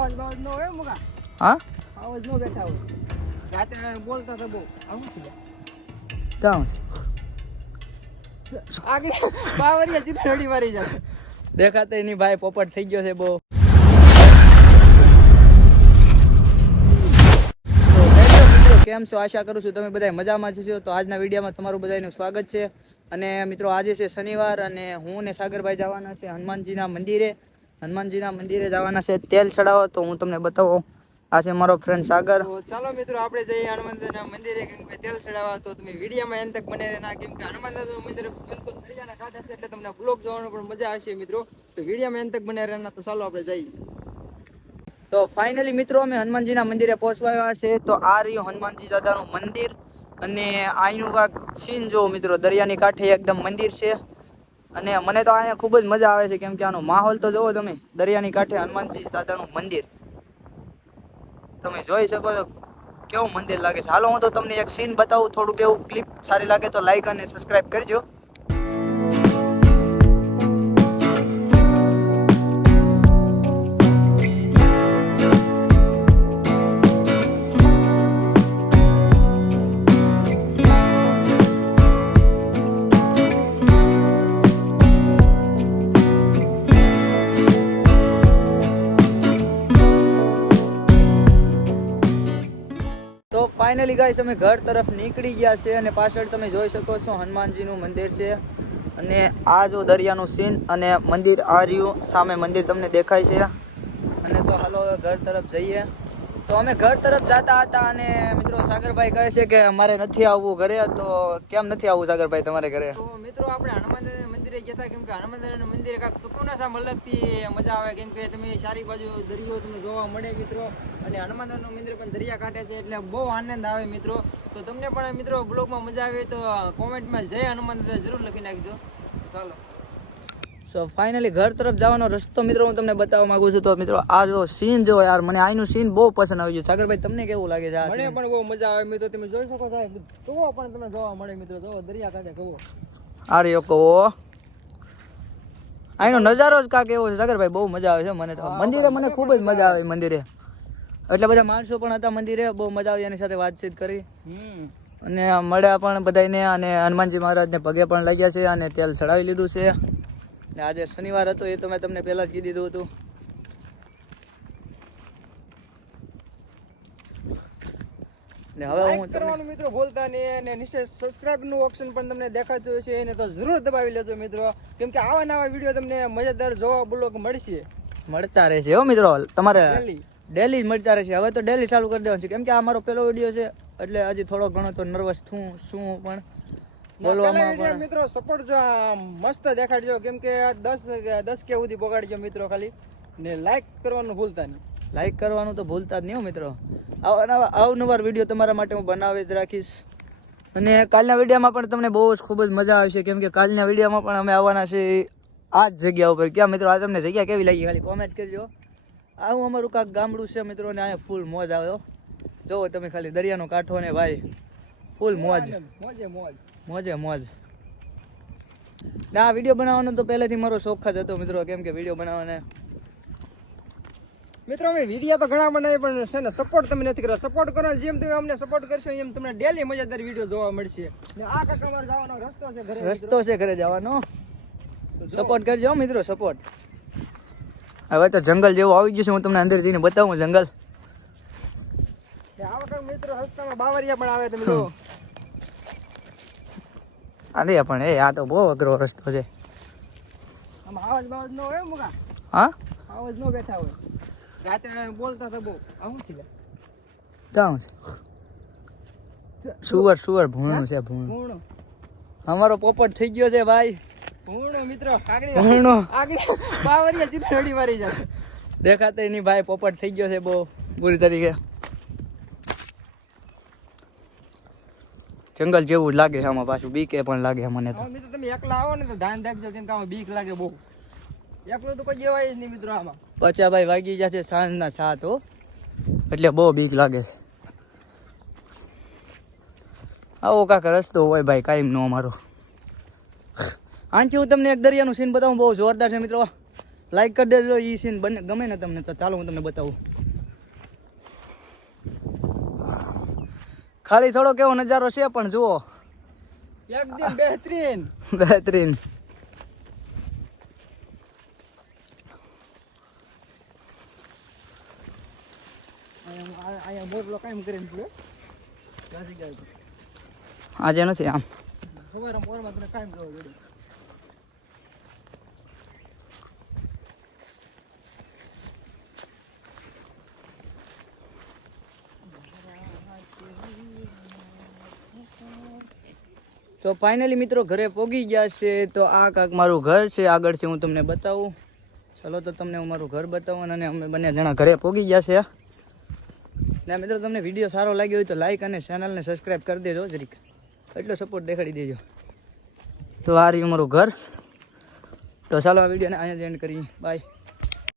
આવાજ બાવાજ નો હોય મુકા હા આવાજ નો બેઠા હોય જાતે બોલતા તો બહુ આવું છે જાઉં આગળ બાવરિયા સીધા રડી મારી જાય દેખાતા નહીં ભાઈ પોપટ થઈ ગયો છે બહુ કેમ છો આશા કરું છું તમે બધા મજામાં છો તો આજના વિડીયોમાં તમારું બધાનું સ્વાગત છે અને મિત્રો આજે છે શનિવાર અને હું ને સાગરભાઈ જવાના છે હનુમાનજીના મંદિરે જવાના છે તેલ ચડાવો તો હું તમને બતાવું આ છે મારો ફ્રેન્ડ સાગર તો ચાલો મિત્રો આપણે જઈએ હનુમાનજીના મંદિરે કેમ કે તેલ ચડાવવા તો તમે વિડીયોમાં એન તક બને રહેના કેમ કે હનુમાનજીનું મંદિર બિલકુલ દરિયાના કાંઠે છે એટલે તમને બ્લોગ જોવાનું પણ મજા આવશે મિત્રો તો વિડીયોમાં એન તક બને રહેના તો ચાલો આપણે જઈએ તો ફાઇનલી મિત્રો અમે હનુમાનજીના મંદિરે પહોંચવા છે તો આ રહ્યું હનુમાનજી દાદાનું મંદિર અને અહીંનું કાંક સીન જો મિત્રો દરિયાની કાંઠે એકદમ મંદિર છે અને મને તો અહીંયા ખૂબ જ મજા આવે છે કેમ કે આનો માહોલ તો જુઓ તમે દરિયાની કાંઠે હનુમાનજી દાદાનું મંદિર તમે જોઈ શકો છો કેવું મંદિર લાગે છે હાલો હું તો તમને એક સીન બતાવું થોડુંક એવું ક્લિપ સારી લાગે તો લાઈક અને સબસ્ક્રાઇબ કરજો તો ફાઇનલી ગાઈસ અમે ઘર તરફ નીકળી ગયા છે અને પાછળ તમે જોઈ શકો છો હનુમાનજીનું મંદિર છે અને આ જો દરિયાનું સીન અને મંદિર આ રહ્યું સામે મંદિર તમને દેખાય છે અને તો હાલો હવે ઘર તરફ જઈએ તો અમે ઘર તરફ જતા હતા અને મિત્રો સાગરભાઈ કહે છે કે મારે નથી આવવું ઘરે તો કેમ નથી આવવું સાગરભાઈ તમારે ઘરે તો મિત્રો આપણે હનુમાનજીના મંદિરે ગયા હતા કેમ કે હનુમાનજીના મંદિરે કાંઈક સુકૂન સામ અલગથી મજા આવે કેમ કે તમે સારી બાજુ દરિયો તમને જોવા મળે મિત્રો અને હનુમાનજીનું મંદિર પણ દરિયા કાંઠે છે એટલે બહુ આનંદ આવે મિત્રો તો તમને પણ મિત્રો બ્લોગમાં મજા આવે તો કોમેન્ટમાં જય હનુમાન દાદા જરૂર લખી નાખજો ચાલો સો ફાઇનલી ઘર તરફ જવાનો રસ્તો મિત્રો હું તમને બતાવવા માંગુ છું તો મિત્રો આ જો સીન જો યાર મને આનું સીન બહુ પસંદ આવી ગયું સાગરભાઈ તમને કેવું લાગે છે આ મને પણ બહુ મજા આવે મિત્રો તમે જોઈ શકો છો કવો પણ તમને જોવા મળે મિત્રો જો દરિયા કાંઠે કવો આ રહ્યો કહો આનો નજારો જ કાંક એવો છે સાગરભાઈ બહુ મજા આવે છે મને તો મંદિરે મને ખૂબ જ મજા આવે મંદિરે એટલે બધા માણસો પણ હતા મંદિરે બહુ મજા આવી એની સાથે વાતચીત કરી અને મળ્યા પણ બધાને અને હનુમાનજી મહારાજને પગે પણ લાગ્યા છે અને તેલ ચડાવી લીધું છે ને આજે શનિવાર હતો એ તો મેં તમને પહેલા જ કીધું હતું ને હવે હું કરવાનું મિત્રો ભૂલતા નહીં અને નીચે સબસ્ક્રાઇબ નું ઓપ્શન પણ તમને દેખાતું હશે એને તો જરૂર દબાવી લેજો મિત્રો કેમ કે આવા નવા વિડીયો તમને મજેદાર જોવા બ્લોગ મળશે મળતા રહેશે હો મિત્રો તમારે ડેલી મળતા રહેશે હવે તો ડેલી ચાલુ કરી દેવાનું છે કેમ કે આ મારો પહેલો વિડીયો છે એટલે હજી થોડો ઘણો તો નર્વસ શું પણ બોલવામાં પણ મિત્રો સપોર્ટ જો મસ્ત દેખાડજો કેમ કે 10 કે સુધી બગાડજો મિત્રો ખાલી ને લાઈક કરવાનું ભૂલતા નહીં લાઈક કરવાનું તો ભૂલતા જ નહીં હો મિત્રો અવનવાર વિડીયો તમારા માટે હું બનાવી જ રાખીશ અને કાલના વિડીયોમાં પણ તમને બહુ જ ખૂબ જ મજા આવશે કેમ કે કાલના વિડીયોમાં પણ અમે આવવાના છે આ જ જગ્યા ઉપર ક્યાં મિત્રો આ તમને જગ્યા કેવી લાગી ખાલી કોમેન્ટ કરજો આવું અમારું કાંક ગામડું છે મિત્રો ને અહીંયા ફૂલ મોજ આવ્યો જોવો તમે ખાલી દરિયાનો કાંઠો ને ભાઈ ફૂલ મોજ મોજે મોજ આ વિડીયો બનાવવાનો તો પહેલેથી મારો શોખ જ હતો મિત્રો કેમ કે વિડીયો બનાવવાને મિત્રો અમે વિડીયો તો ઘણા બનાવી પણ છે ને સપોર્ટ તમે નથી કર્યો સપોર્ટ કરો જેમ તમે અમને સપોર્ટ કરશો એમ તમને ડેલી મજાદાર વિડીયો જોવા મળશે ને આ કાંક અમારે જવાનો રસ્તો છે ઘરે જવાનો સપોર્ટ કરજો મિત્રો સપોર્ટ હવે તો જંગલ જેવું આવી ગયું છે હું તમને અંદર જઈને બતાવું જંગલ આ વખત મિત્રો રસ્તામાં બાવરિયા પણ આવે તમે જો અરે પણ એ આ તો બહુ અઘરો રસ્તો છે આમાં આવાજ બાવાજ નો હોય મુકા હા આવાજ નો બેઠા હોય રાતે બોલતા તો બહુ આવું છે જાઉં સુવર ભૂણું છે ભૂણું અમારો પોપટ થઈ ગયો છે ભાઈ ભૂણો મિત્રો આગળ બાવરિયા સીધા રડી મારી જાય દેખાતા નહીં ભાઈ પોપટ થઈ ગયો છે બહુ પૂરી તરીકે જંગલ જેવું લાગે છે આમાં પાછું બીકે પણ લાગે મને તો મિત્રો તમે એકલા આવો ને તો ધ્યાન રાખજો કેમ કે આમાં બીક લાગે બહુ એકલો તો કોઈ જેવાય જ નહીં મિત્રો આમાં પચા ભાઈ વાગી જશે સાંજના 7 હો એટલે બહુ બીક લાગે આવો કાંક રસ્તો હોય ભાઈ કાયમ નો અમારો આંચી હું તમને એક દરિયાનું સીન બતાવું બહુ જોરદાર છે મિત્રો લાઈક કરી દેજો એ સીન ગમે ને તમને તો ચાલો હું તમને બતાવું ખાલી થોડો કેવો નજારો છે પણ જુઓ એકદમ બહેતરીન. બહેતરીન. અહીંયા મોટલો કામ કરીને તું રાજી ગયા છે. આજે નથી આમ. સવારે પોરમાં તને કામ કરવો પડે. તો ફાઇનલી મિત્રો ઘરે પોગી ગયા છે. તો આ કાંક મારું ઘર છે, આગળથી હું તમને બતાવું. ચલો તો તમને હું મારું ઘર બતાવું. અને અમે બંને જણા ઘરે પોગી ગયા છે. ને મિત્રો તમને વિડીયો સારો લાગ્યો હોય તો લાઈક અને ચેનલને સબસ્ક્રાઈબ કરી દેજો જરીક, એટલો સપોર્ટ દેખાડી દેજો. તો આ રહ્યું મારું ઘર. તો ચાલો આ વિડીયોને અહીંયા જ એન્ડ કરીએ. બાય.